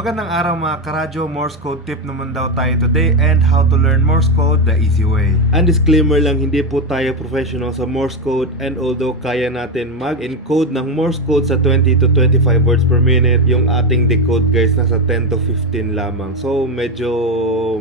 Magandang araw mga karadyo, Morse code tip naman daw tayo today and how to learn Morse code the easy way. And disclaimer lang, hindi po tayo professional sa Morse code and although kaya natin mag-encode ng Morse code sa 20 to 25 words per minute, yung ating decode guys nasa 10 to 15 lamang. So medyo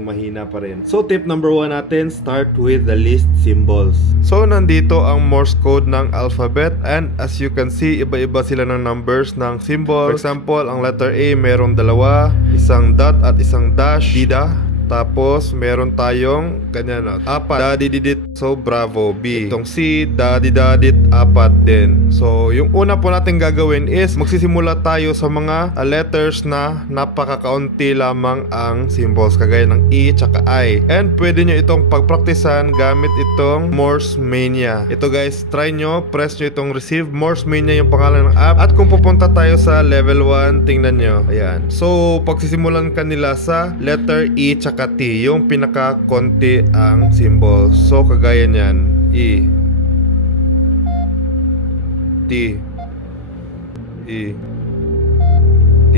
mahina pa rin. So tip number 1 natin, start with the least symbols. So nandito ang Morse code ng alphabet and as you can see, iba-iba sila ng numbers ng symbol. For example, ang letter A merong dalawa, isang dot at isang dash, dida. Tapos meron tayong ganyan na apat, dadididit, so bravo. B, itong C, dadidadit, apat din. So yung una po natin gagawin is magsisimula tayo sa mga letters na napakakaunti lamang ang symbols, kagaya ng E tsaka I. And pwede nyo itong pagpraktisan gamit itong Morse Mania. Ito guys, try nyo, press nyo itong receive. Morse Mania yung pangalan ng app. At kung pupunta tayo sa level 1, tingnan nyo, ayan. So pagsisimulan kanila sa letter E tsaka T, yung pinaka-konti ang symbol. So kagaya niyan, E, T, E, T.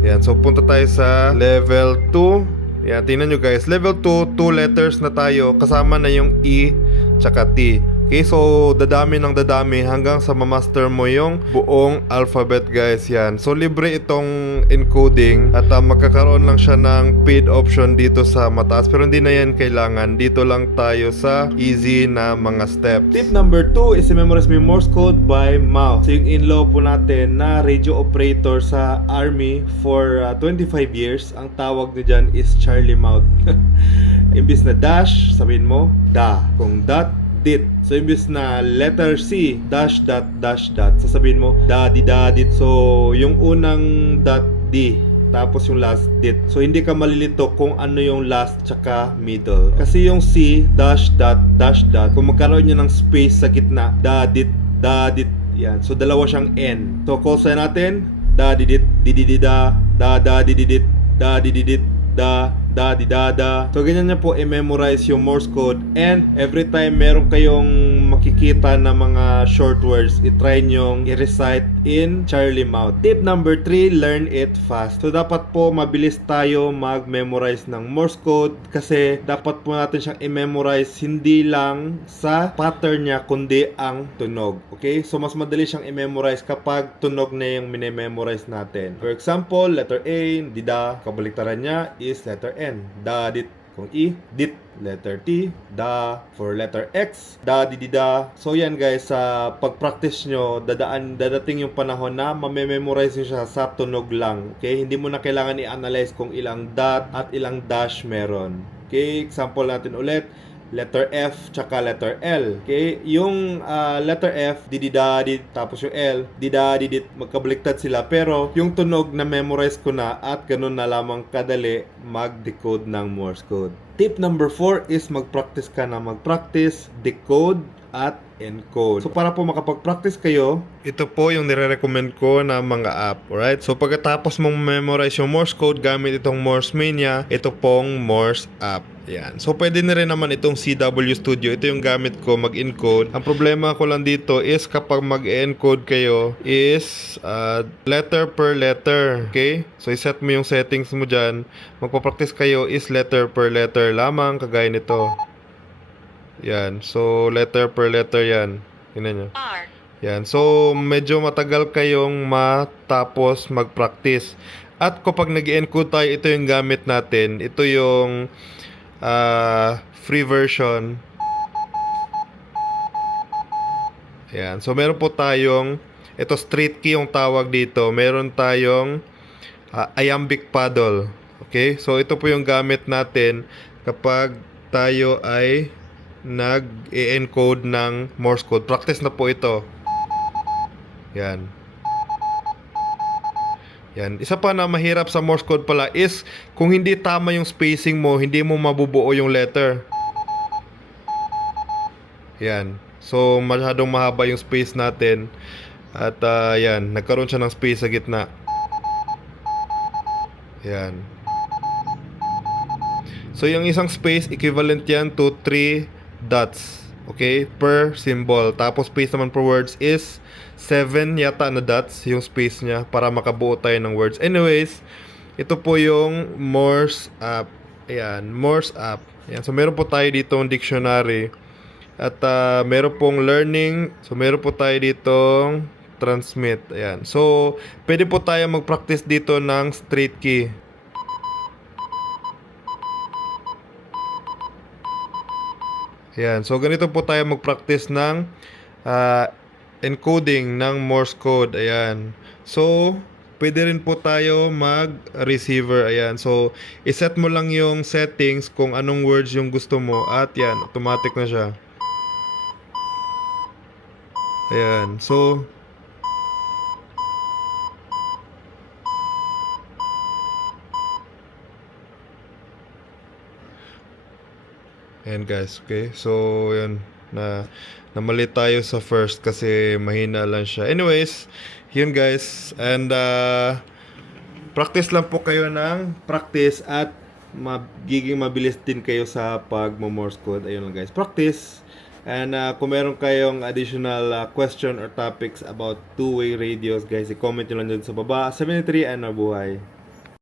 Yan, so punta tayo sa level 2. Yan, tingnan nyo guys, level 2, 2 letters na tayo, kasama na yung E tsaka T. Okay, so dadami ng dadami hanggang sa mamaster mo yung buong alphabet guys. Yan, so libre itong encoding at magkakaroon lang siya ng paid option dito sa mataas, pero hindi na yan kailangan. Dito lang tayo sa easy na mga steps. Tip number 2 is memorize mo yung Morse code by mouth. So yung in-law po natin na radio operator sa army for 25 years, ang tawag niya dyan is Charlie Mouth. Imbis na dash, sabihin mo da. Kung dot, dit. So imbis na letter C, dash dot, sasabihin mo da-di da-dit. So yung unang dot D, tapos yung last dit. So hindi ka malilito kung ano yung last tsaka middle. Kasi yung C, dash dot, kung magkaroon niya ng space sa gitna, da-dit, yan. So dalawa siyang N. So call sign natin, da-didit, dididida, da-da-dididit, da-dididit, da-di-da-da. So ganyan niya po i-memorize yung Morse code, and every time meron kayong makikita na mga short words, i-try nyong i-recite in Charlie Mouth. Tip number 3, learn it fast. So dapat po mabilis tayo mag-memorize ng Morse code kasi dapat po natin siyang i-memorize hindi lang sa pattern niya kundi ang tunog. Okay? So mas madali siyang i-memorize kapag tunog na yung mini-memorize natin. For example, letter A, dida, kabaliktaran niya is letter N, da, dit. Kung E, dit. Letter T, da. For letter X, da, di, da. So yan guys, sa pag-practice nyo, dadating yung panahon na mamememorize nyo siya sa tunog lang. Okay? Hindi mo na kailangan i-analyze kung ilang dot at ilang dash meron. Okay? Example natin ulit, letter F tsaka letter L. Okay? Yung letter F, dididadid, tapos yung L, didadidit, magkabaliktad sila. Pero yung tunog na memorize ko na at ganun na lamang kadali mag-decode ng Morse code. Tip number 4 is mag-practice ka na mag-practice, decode at encode. So para po makapag-practice kayo, ito po yung nire-recommend ko na mga app. Alright? So pagkatapos mong memorize yung Morse code gamit itong Morse Mania, ito pong Morse app. Yan. So pwede na rin naman itong CW Studio. Ito yung gamit ko mag-encode. Ang problema ko lang dito is kapag mag-encode kayo is letter per letter. Okay? So iset mo yung settings mo dyan. Magpapractice kayo is letter per letter lamang, kagaya nito. Yan. So letter per letter yan. Tingnan nyo. Yan. So medyo matagal kayong matapos mag-practice. At kapag nag-encode tayo, ito yung gamit natin. Ito yung free version. Ayan. So meron po tayong, ito straight key yung tawag dito. Meron tayong iambic paddle. Okay? So ito po yung gamit natin kapag tayo ay nag-encode ng Morse code. Practice na po ito. Yan. Yan. Isa pa na mahirap sa Morse code pala is kung hindi tama yung spacing mo, hindi mo mabubuo yung letter. Yan. So masyadong mahaba yung space natin. At yan, nagkaroon siya ng space sa gitna. Yan. So yung isang space, equivalent yan to 3 dots. Okay, per symbol. Tapos space naman per words is 7 yata na dots yung space niya para makabuo tayo ng words. Anyways, ito po yung Morse app. Ayan, Morse app. Ayan, so meron po tayo dito ng dictionary. At meron pong learning. So meron po tayo ditong transmit. Ayan. So, pwede po tayo mag-practice dito ng straight key. Ayan. So, ganito po tayo mag-practice ng encoding ng Morse code. Ayan. So, pwede rin po tayo mag-receiver. Ayan. So, iset mo lang yung settings kung anong words yung gusto mo. At yan, automatic na siya. Ayan. So, ayan guys, okay? So, yun, namali tayo sa first kasi mahina lang siya. Anyways, yun guys, and practice lang po kayo ng practice at magiging mabilis din kayo sa pag-Morse code. Ayun lang guys, practice. And kung meron kayong additional question or topics about two-way radios guys, i-comment nyo lang dun sa baba. 73 and mabuhay.